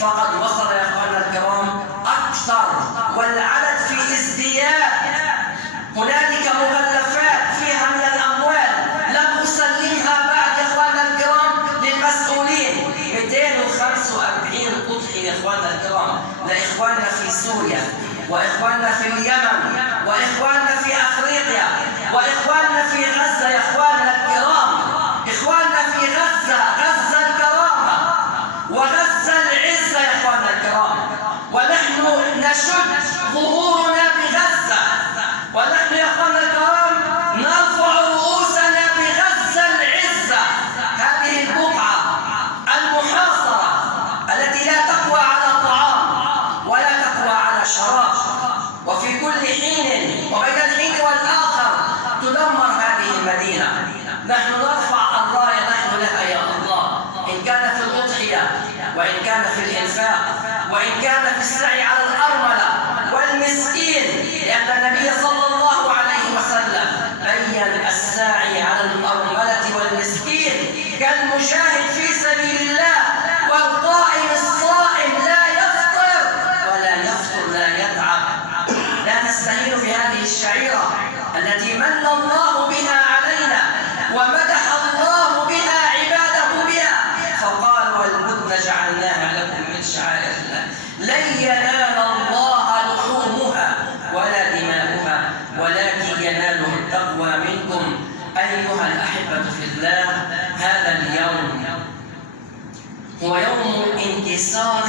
فقد وصل يا اخواننا الكرام اكثر، والعدد في ازدياد. هنالك مغلفات فيها من الاموال لم اسلمها بعد يا اخواننا الكرام للمسؤولين. 245 اضحيه يا اخواننا الكرام لاخواننا في سوريا، واخواننا في اليمن، واخواننا في افريقيا، واخواننا في غزه يا اخواننا الكرام. اخواننا في غزه، غزه الكرامه وغزه العزه يا اخواننا الكرام، ونحن نشد ظهورنا بغزه، ونحن يا اخواننا الكرام نرفع رؤوسنا بغزه العزه، هذه البقعه المحاصره التي لا تقوى على طعام ولا تقوى على شراب، وفي كل حين وبين الحين والآخر تدمر هذه المدينة. نحن نرفع الراية نحن لها يا الله، إن كان في الأضحية، وإن كان في الإنفاق، وإن كان في السعي على الأرملة والمسكين، لأن النبي صلى الله عليه وسلم بين الساعي على الأرملة والمسكين كالمجاهد في سبيل الله، والقائم الصائم لا يفطر ولا يفطر لا يتعب. لا نستهين بهذه الشعيرة التي من الله بها علينا ومدح الله بها عباده بها، فقال والبدن جعلناها لكم من شعائر الله لن ينال الله لحومها ولا دماؤها ولكن يناله التقوى منكم. أيها الأحبة في الله، هذا اليوم هو يوم انكسار